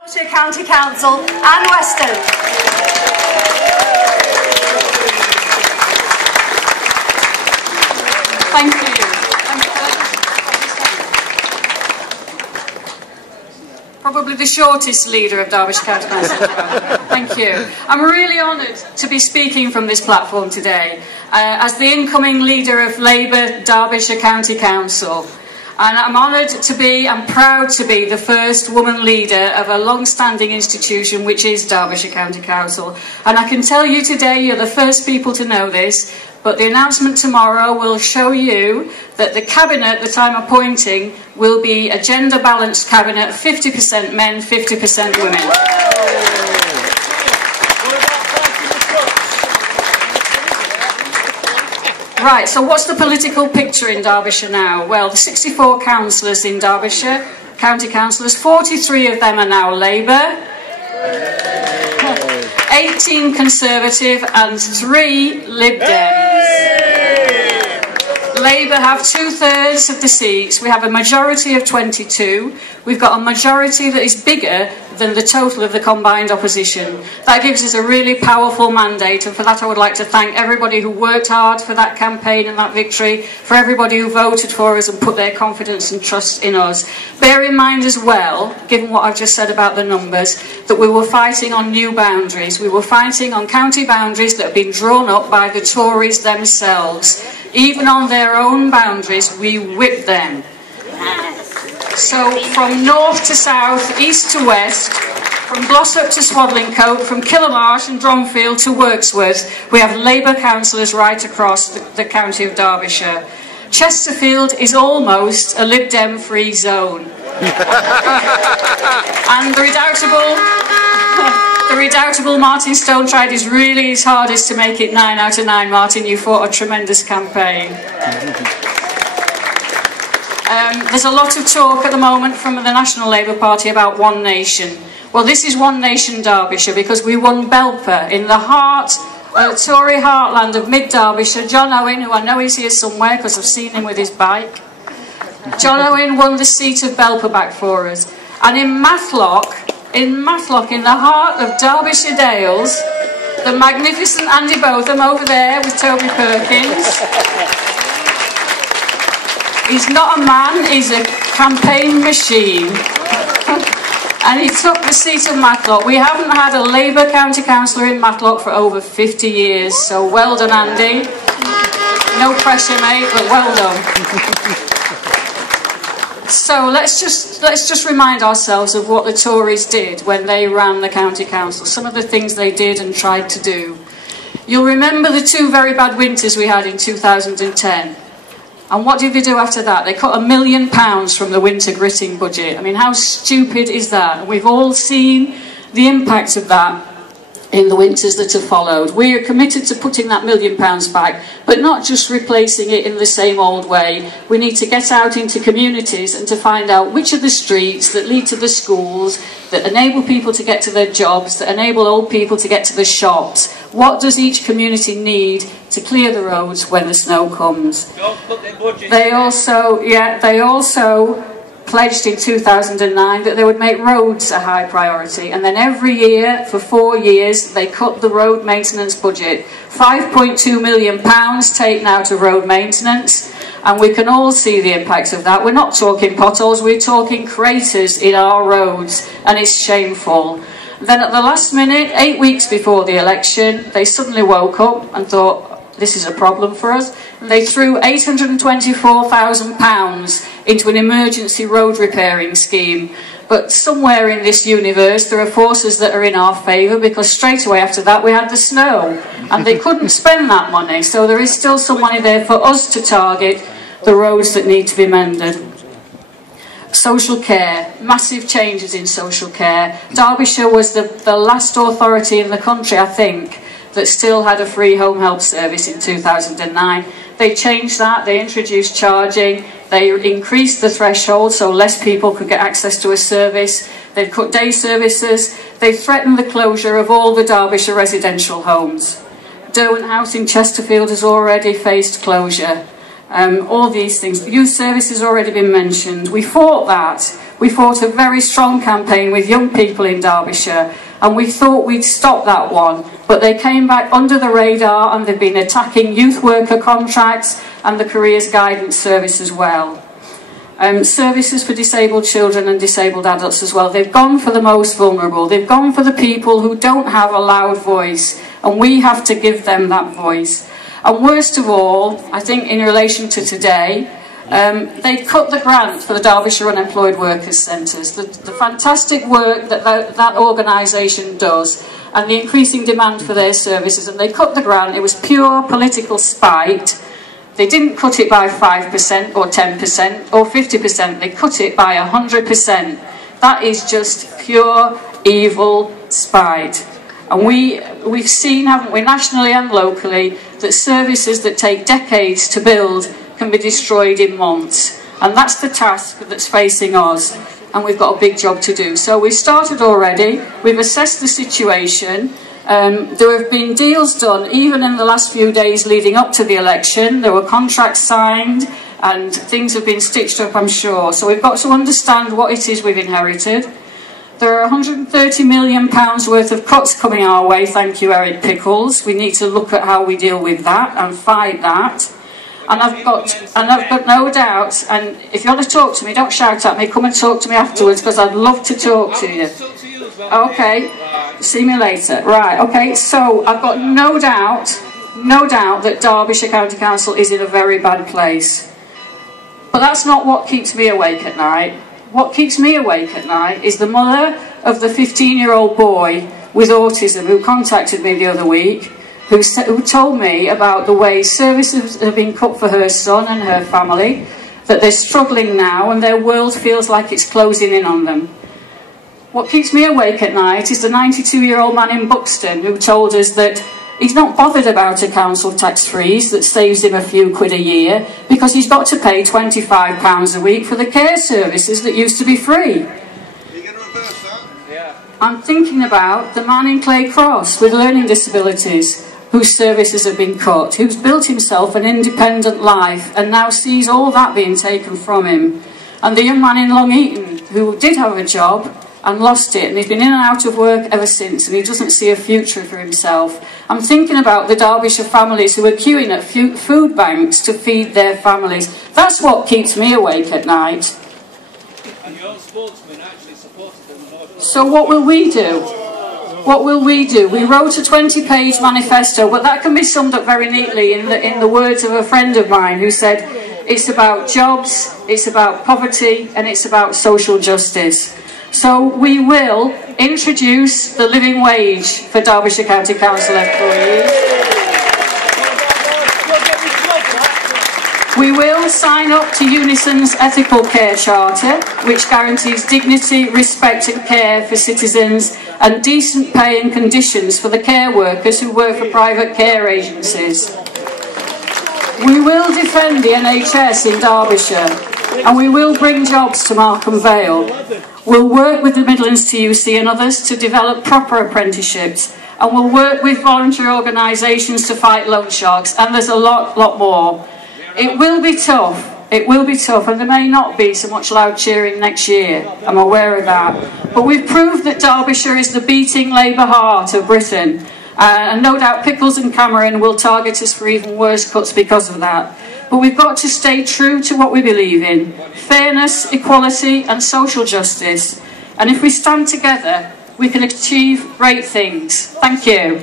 Derbyshire County Council and Weston. Thank you. Probably the shortest leader of Derbyshire County Council. Thank you. I'm really honoured to be speaking from this platform today as the incoming leader of Labour Derbyshire County Council. And I'm honoured to be and proud to be the first woman leader of a long-standing institution which is Derbyshire County Council. And I can tell you today you're the first people to know this, but the announcement tomorrow will show you that the cabinet that I'm appointing will be a gender-balanced cabinet, 50% men, 50% women. Right, so what's the political picture in Derbyshire now? Well, the 64 councillors in Derbyshire, county councillors, 43 of them are now Labour, 18 Conservative and 3 Lib Dems. Labour have 2/3 of the seats. We have a majority of 22. We've got a majority that is bigger than the total of the combined opposition. That gives us a really powerful mandate, and for that I would like to thank everybody who worked hard for that campaign and that victory, for everybody who voted for us and put their confidence and trust in us. Bear in mind as well, given what I've just said about the numbers, that we were fighting on new boundaries. We were fighting on county boundaries that have been drawn up by the Tories themselves. Even on their own boundaries, we whipped them. So from north to south, east to west, from Glossop to Swadlincote, from Killamarsh and Dronfield to Wirksworth, we have Labour councillors right across the county of Derbyshire. Chesterfield is almost a Lib Dem free zone. And the redoubtable Martin Stone tried his hardest to make it 9 out of 9. Martin, you fought a tremendous campaign. There's a lot of talk at the moment from the National Labour Party about One Nation. Well, this is One Nation Derbyshire because we won Belper in the Tory heartland of mid-Derbyshire. John Owen, who I know is here somewhere because I've seen him with his bike. John Owen won the seat of Belper back for us. And in Matlock, in the heart of Derbyshire Dales, the magnificent Andy Botham over there with Toby Perkins. He's not a man, he's a campaign machine. And he took the seat of Matlock. We haven't had a Labour county councillor in Matlock for over 50 years, so well done, Andy. No pressure, mate, but well done. So let's just remind ourselves of what the Tories did when they ran the county council, some of the things they did and tried to do. You'll remember the 2 very bad winters we had in 2010. And what did they do after that? They cut £1 million from the winter gritting budget. I mean, how stupid is that? And we've all seen the impact of that in the winters that have followed. We are committed to putting that £1 million back, but not just replacing it in the same old way. We need to get out into communities and to find out which are the streets that lead to the schools, that enable people to get to their jobs, that enable old people to get to the shops. What does each community need to clear the roads when the snow comes? They also pledged in 2009 that they would make roads a high priority, and then every year for 4 years they cut the road maintenance budget. £5.2 million taken out of road maintenance, and we can all see the impacts of that. We're not talking potholes, we're talking craters in our roads, and it's shameful. Then at the last minute, 8 weeks before the election, they suddenly woke up and thought, this is a problem for us. And they threw £824,000 into an emergency road repairing scheme. But somewhere in this universe there are forces that are in our favour, because straight away after that we had the snow and they couldn't spend that money. So there is still some money there for us to target the roads that need to be mended. Social care, massive changes in social care. Derbyshire was the last authority in the country, I think, that still had a free home health service in 2009. They changed that, they introduced charging, they increased the threshold so less people could get access to a service, they cut day services, they threatened the closure of all the Derbyshire residential homes. Derwent House in Chesterfield has already faced closure. All these things. Youth service has already been mentioned. We fought that. We fought a very strong campaign with young people in Derbyshire, and we thought we'd stop that one, but they came back under the radar and they've been attacking youth worker contracts and the careers guidance service as well. Services for disabled children and disabled adults as well. They've gone for the most vulnerable. They've gone for the people who don't have a loud voice, and we have to give them that voice. And worst of all, I think in relation to today, they cut the grant for the Derbyshire Unemployed Workers Centres. The fantastic work that organisation does and the increasing demand for their services, and they cut the grant. It was pure political spite. They didn't cut it by 5% or 10% or 50%. They cut it by 100%. That is just pure evil spite. And we've seen, haven't we, nationally and locally, that services that take decades to build can be destroyed in months. And that's the task that's facing us. And we've got a big job to do. So we've started already. We've assessed the situation. There have been deals done even in the last few days leading up to the election. There were contracts signed and things have been stitched up, I'm sure. So we've got to understand what it is we've inherited. There are £130 million worth of cuts coming our way, thank you, Eric Pickles. We need to look at how we deal with that and fight that. And I've got no doubt, and if you want to talk to me, don't shout at me, come and talk to me afterwards, because I'd love to talk to you. Okay, see me later. Right, okay, so I've got no doubt that Derbyshire County Council is in a very bad place. But that's not what keeps me awake at night. What keeps me awake at night is the mother of the 15-year-old boy with autism who contacted me the other week, who told me about the way services have been cut for her son and her family, that they're struggling now and their world feels like it's closing in on them. What keeps me awake at night is the 92-year-old man in Buxton who told us that he's not bothered about a council tax freeze that saves him a few quid a year because he's got to pay £25 a week for the care services that used to be free. I'm thinking about the man in Clay Cross with learning disabilities whose services have been cut, who's built himself an independent life and now sees all that being taken from him. And the young man in Long Eaton who did have a job and lost it, and he's been in and out of work ever since, and he doesn't see a future for himself. I'm thinking about the Derbyshire families who are queuing at food banks to feed their families. That's what keeps me awake at night. And your sportsmen actually supported them. So what will we do? What will we do? We wrote a 20-page manifesto, but that can be summed up very neatly in the words of a friend of mine who said, it's about jobs, it's about poverty, and it's about social justice. So we will introduce the living wage for Derbyshire County Council employees. We will sign up to Unison's Ethical Care Charter, which guarantees dignity, respect and care for citizens and decent pay and conditions for the care workers who work for private care agencies. We will defend the NHS in Derbyshire, and we will bring jobs to Markham Vale. We'll work with the Midlands TUC and others to develop proper apprenticeships, and we'll work with voluntary organisations to fight loan sharks, and there's a lot more. It will be tough, and there may not be so much loud cheering next year, I'm aware of that. But we've proved that Derbyshire is the beating Labour heart of Britain, and no doubt Pickles and Cameron will target us for even worse cuts because of that. But we've got to stay true to what we believe in: fairness, equality and social justice. And if we stand together, we can achieve great things. Thank you.